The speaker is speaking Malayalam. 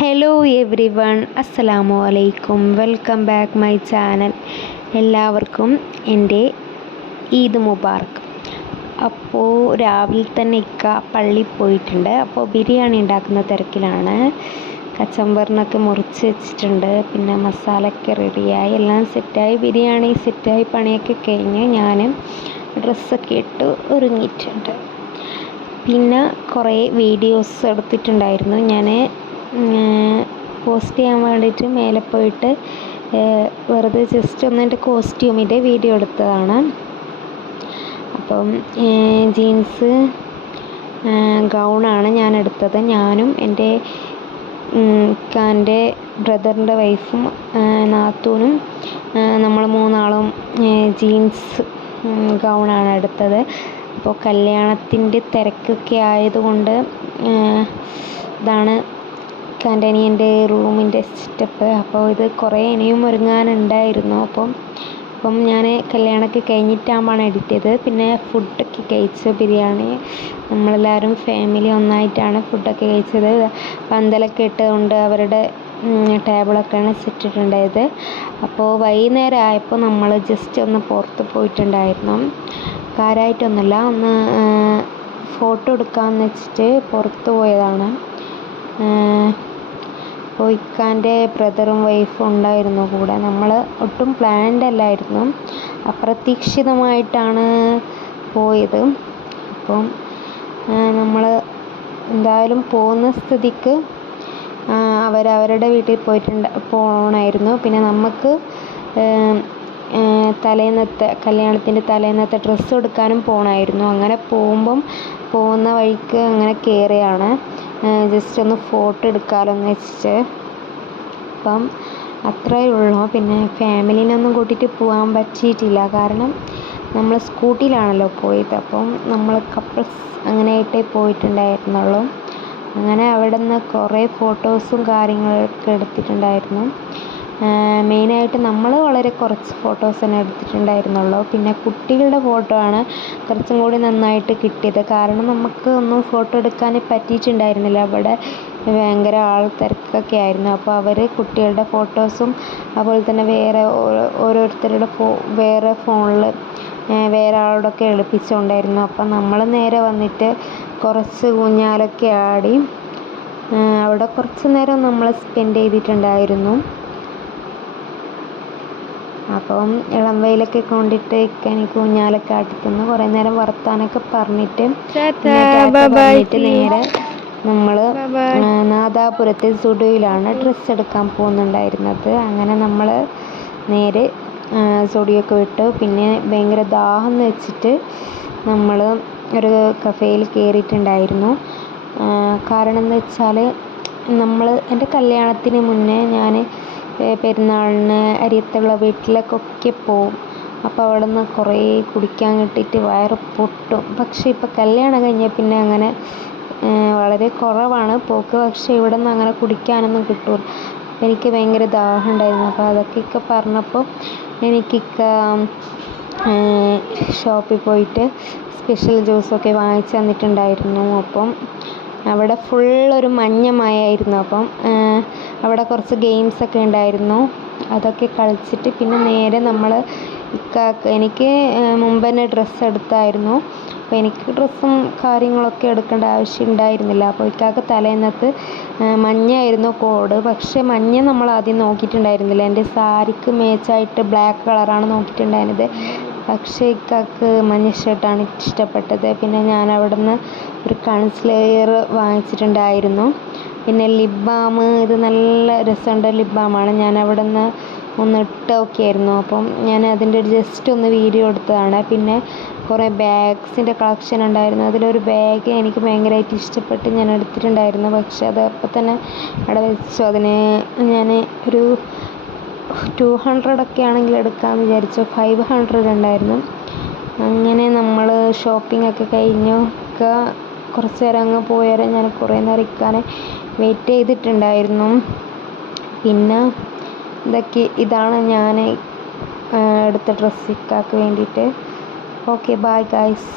ഹലോ എവ്രി വൺ, അസ്സലാമു അലൈക്കും. Welcome back my channel. എല്ലാവർക്കും എൻ്റെ ഈദ് മുബാറക്ക്. അപ്പോൾ രാവിലെ തന്നെ ഇക്ക പള്ളിയിൽ പോയിട്ടുണ്ട്. അപ്പോൾ ബിരിയാണി ഉണ്ടാക്കുന്ന തിരക്കിലാണ്. കച്ചമ്പറിനൊക്കെ മുറിച്ച് വെച്ചിട്ടുണ്ട്. പിന്നെ മസാലയൊക്കെ റെഡിയായി, എല്ലാം സെറ്റായി, ബിരിയാണി സെറ്റായി, പണിയൊക്കെ കഴിഞ്ഞ് ഞാൻ ഡ്രസ്സൊക്കെ ഇട്ട് ഒരുങ്ങിയിട്ടുണ്ട്. പിന്നെ കുറേ വീഡിയോസ് എടുത്തിട്ടുണ്ടായിരുന്നു. ഞാൻ പോസ്റ്റ് ചെയ്യാൻ വേണ്ടിയിട്ട് മേലെ പോയിട്ട് വെറുതെ ജസ്റ്റ് ഒന്ന് എൻ്റെ കോസ്റ്റ്യൂമിൻ്റെ വീഡിയോ എടുത്തതാണ്. അപ്പം ജീൻസ് ഗൗണാണ് ഞാൻ എടുത്തത്. ഞാനും എൻ്റെ ഇക്കാൻ്റെ ബ്രദറിൻ്റെ വൈഫും നാത്തൂനും നമ്മൾ മൂന്നാളും ജീൻസ് ഗൗണാണ് എടുത്തത്. അപ്പോൾ കല്യാണത്തിൻ്റെ തിരക്കൊക്കെ ആയതുകൊണ്ട് ഇതാണ് ഇക്കാൻ്റെ അനിയൻ്റെ റൂമിൻ്റെ സെറ്റപ്പ്. അപ്പോൾ ഇത് കുറേ ഇനിയും ഒരുങ്ങാനുണ്ടായിരുന്നു. അപ്പം ഞാൻ കല്യാണമൊക്കെ കഴിഞ്ഞിട്ടാകുമ്പോഴാണ് എഡിറ്റ് ചെയ്തത്. പിന്നെ ഫുഡൊക്കെ കഴിച്ചു. ബിരിയാണി നമ്മളെല്ലാവരും ഫാമിലി ഒന്നായിട്ടാണ് ഫുഡൊക്കെ കഴിച്ചത്. പന്തലൊക്കെ ഇട്ടുകൊണ്ട് അവരുടെ ടേബിളൊക്കെയാണ് സെറ്റിട്ടുണ്ടായത്. അപ്പോൾ വൈകുന്നേരം ആയപ്പോൾ നമ്മൾ ജസ്റ്റ് ഒന്ന് പുറത്ത് പോയിട്ടുണ്ടായിരുന്നു. കാര്യമായിട്ടൊന്നുമില്ല, ഒന്ന് ഫോട്ടോ എടുക്കാമെന്ന് വെച്ചിട്ട് പുറത്ത് പോയതാണ്. അപ്പോൾ ഇക്കാൻ്റെ ബ്രദറും വൈഫും ഉണ്ടായിരുന്നു കൂടെ. നമ്മൾ ഒട്ടും പ്ലാൻഡ് അല്ലായിരുന്നു, അപ്രതീക്ഷിതമായിട്ടാണ് പോയത്. അപ്പം നമ്മൾ എന്തായാലും പോകുന്ന സ്ഥിതിക്ക് അവരവരുടെ വീട്ടിൽ പോകണമായിരുന്നു. പിന്നെ നമുക്ക് കല്യാണത്തിൻ്റെ തലേന്നത്തെ ഡ്രസ്സ് എടുക്കാനും പോകണമായിരുന്നു. അങ്ങനെ പോകുന്ന വഴിക്ക് അങ്ങനെ കയറിയാണ് ജസ്റ്റ് ഒന്ന് ഫോട്ടോ എടുക്കാമല്ലോ എന്ന് വെച്ചിട്ട്. അപ്പം അത്രയേ ഉള്ളൂ. പിന്നെ ഫാമിലീനൊന്നും കൂട്ടിയിട്ട് പോകാൻ പറ്റിയിട്ടില്ല, കാരണം നമ്മൾ സ്കൂട്ടിയിലാണല്ലോ പോയത്. അപ്പം നമ്മൾ കപ്പിൾസ് അങ്ങനെയായിട്ടേ പോയിട്ടുണ്ടായിരുന്നുള്ളൂ. അങ്ങനെ അവിടെ നിന്ന് കുറേ ഫോട്ടോസും കാര്യങ്ങളൊക്കെ എടുത്തിട്ടുണ്ടായിരുന്നു. മെയിനായിട്ട് നമ്മൾ വളരെ കുറച്ച് ഫോട്ടോസ് തന്നെ എടുത്തിട്ടുണ്ടായിരുന്നുള്ളൂ. പിന്നെ കുട്ടികളുടെ ഫോട്ടോ ആണ് കുറച്ചും കൂടി നന്നായിട്ട് കിട്ടിയത്, കാരണം നമുക്ക് ഒന്നും ഫോട്ടോ എടുക്കാൻ പറ്റിയിട്ടുണ്ടായിരുന്നില്ല. അവിടെ ഭയങ്കര തിരക്കൊക്കെ ആയിരുന്നു. അപ്പോൾ അവർ കുട്ടികളുടെ ഫോട്ടോസും അതുപോലെ തന്നെ വേറെ ഓരോരുത്തരുടെ വേറെ ഫോണിൽ വേറെ ആളോടൊക്കെ എളുപ്പിച്ചുകൊണ്ടായിരുന്നു. അപ്പം നമ്മൾ നേരെ വന്നിട്ട് കുറച്ച് ഊഞ്ഞാലൊക്കെ ആടി അവിടെ കുറച്ച് നേരം നമ്മൾ സ്പെൻഡ് ചെയ്തിട്ടുണ്ടായിരുന്നു. അപ്പം ഇളം വെയിലൊക്കെ കൊണ്ടിട്ട് എനിക്ക് ഊഞ്ഞാലൊക്കെ ആട്ടിത്തന്നു. കുറേ നേരം വർത്താനൊക്കെ പറഞ്ഞിട്ട് നേരെ നമ്മൾ നാദാപുരത്തെ സുഡിയോയിലാണ് ഡ്രസ്സ് എടുക്കാൻ പോകുന്നുണ്ടായിരുന്നത്. അങ്ങനെ നമ്മൾ നേരെ സുഡിയോയൊക്കെ വിട്ടു. പിന്നെ ഭയങ്കര ദാഹം എന്ന് വെച്ചിട്ട് നമ്മൾ ഒരു കഫേയിൽ കയറിയിട്ടുണ്ടായിരുന്നു. കാരണം എന്ന് വെച്ചാൽ എൻ്റെ കല്യാണത്തിന് മുന്നേ ഞാൻ പെരുന്നാളിന് അരിയത്തുള്ള വീട്ടിലേക്കൊക്കെ പോവും. അപ്പോൾ അവിടെ നിന്ന് കുറേ കുടിക്കാൻ കിട്ടിയിട്ട് വയറ് പൊട്ടും. പക്ഷേ ഇപ്പോൾ കല്യാണം കഴിഞ്ഞ പിന്നെ അങ്ങനെ വളരെ കുറവാണ് പോക്ക്. പക്ഷേ ഇവിടെ നിന്ന് അങ്ങനെ കുടിക്കാനൊന്നും കിട്ടുമല്ലോ. എനിക്ക് ഭയങ്കര ദാഹം ഉണ്ടായിരുന്നു. അപ്പോൾ അതൊക്കെ പറഞ്ഞപ്പോൾ എനിക്കിക്ക ഷോപ്പിൽ പോയിട്ട് സ്പെഷ്യൽ ജ്യൂസൊക്കെ വാങ്ങിച്ച് തന്നിട്ടുണ്ടായിരുന്നു. അപ്പം അവിടെ ഫുള്ളൊരു മഞ്ഞമയായിരുന്നു. അപ്പം അവിടെ കുറച്ച് ഗെയിംസൊക്കെ ഉണ്ടായിരുന്നു. അതൊക്കെ കളിച്ചിട്ട് പിന്നെ നേരെ നമ്മൾ എനിക്ക് മുമ്പ് തന്നെ ഡ്രസ്സ് എടുത്തായിരുന്നു. അപ്പോൾ എനിക്ക് ഡ്രസ്സും കാര്യങ്ങളൊക്കെ എടുക്കേണ്ട ആവശ്യം ഉണ്ടായിരുന്നില്ല. അപ്പോൾ ഇക്കാക്ക് തലേന്നത്ത് മഞ്ഞയായിരുന്നു കോഡ്. പക്ഷേ മഞ്ഞ നമ്മൾ ആദ്യം നോക്കിയിട്ടുണ്ടായിരുന്നില്ല. എൻ്റെ സാരിക്ക് മേച്ചായിട്ട് ബ്ലാക്ക് കളറാണ് നോക്കിയിട്ടുണ്ടായിരുന്നത്. പക്ഷേ ഇക്കാക്ക് മഞ്ഞ ഷർട്ടാണ് ഇഷ്ടപ്പെട്ടത്. പിന്നെ ഞാൻ അവിടെ നിന്ന് ഒരു കൺസിലർ വാങ്ങിച്ചിട്ടുണ്ടായിരുന്നു. പിന്നെ ലിപ് ബാം, ഇത് നല്ല രസമുണ്ട് ലിപ് ബാമാണ്. ഞാൻ അവിടെ നിന്ന് ഒന്ന് ഇട്ട് നോക്കിയായിരുന്നു. അപ്പം ഞാൻ അതിൻ്റെ ജസ്റ്റ് ഒന്ന് വീഡിയോ എടുത്തതാണ്. പിന്നെ കുറേ ബാഗ്സിൻ്റെ കളക്ഷൻ ഉണ്ടായിരുന്നു. അതിലൊരു ബാഗ് എനിക്ക് ഭയങ്കരമായിട്ട് ഇഷ്ടപ്പെട്ട് ഞാൻ എടുത്തിട്ടുണ്ടായിരുന്നു. പക്ഷെ അത് അപ്പം തന്നെ അവിടെ വെച്ചു. അതിന് ഞാൻ ഒരു 200 ഒക്കെ ആണെങ്കിൽ എടുക്കാമെന്ന് വിചാരിച്ചു. 500 ഉണ്ടായിരുന്നു. അങ്ങനെ നമ്മൾ ഷോപ്പിംഗ് ഒക്കെ കഴിഞ്ഞു. കുറച്ച് നേരം അങ്ങ് പോയാലും ഞാൻ കുറേ നേരം ഇക്കാനെ വെയിറ്റ് ചെയ്തിട്ടുണ്ടായിരുന്നു. പിന്നെ ഇതാണ് ഞാൻ എടുത്ത ഡ്രസ്സ് ഇക്കാക്ക് വേണ്ടിയിട്ട്. Okay, bye guys.